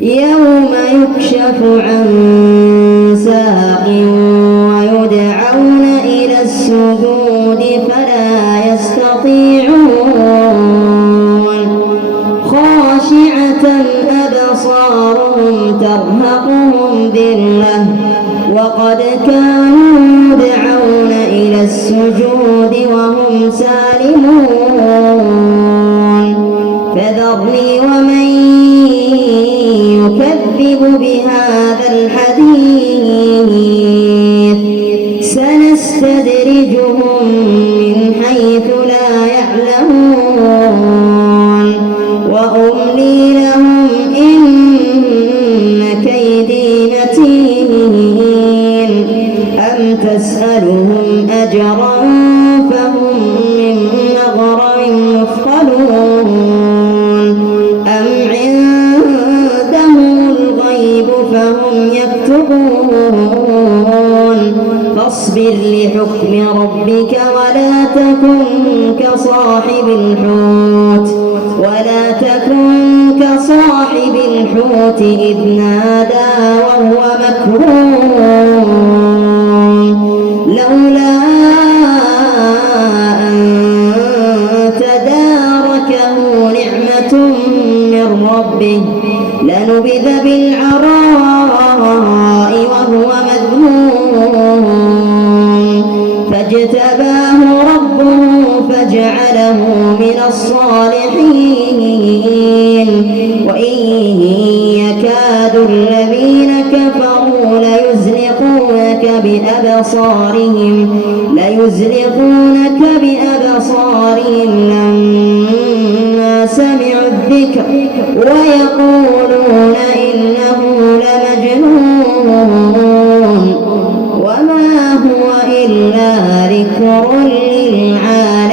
يوم يكشف عن ساق ويدعون إلى السجود فلا يستطيعون خاشعة أبصارهم ترهقهم ذلة وقد كانوا يدعون إلى السجود وهم سالمون فذرني ومن يكذب بهذا الحديث سنستدرجهم من حيث لا يعلمون وأملي لهم إن كيدي متين أم تسألهم أجرا فهم من مغرم مثقلون أم عندهم الغيب فهم يكتبون فاصبر لحكم ربك ولا تكن كصاحب الحوت إذ نادى وهو مكروم لولا أن تداركه نعمة من ربه لنبذ بالعراء وهو مذموم فاجتباه ربه فجعله من الصالحين وإن يكاد الذين كفروا ليزلقونك بأبصارهم لما سمعوا الذكر ويقولون إنه لمجنون وما هو إلا ذكر للعالمين.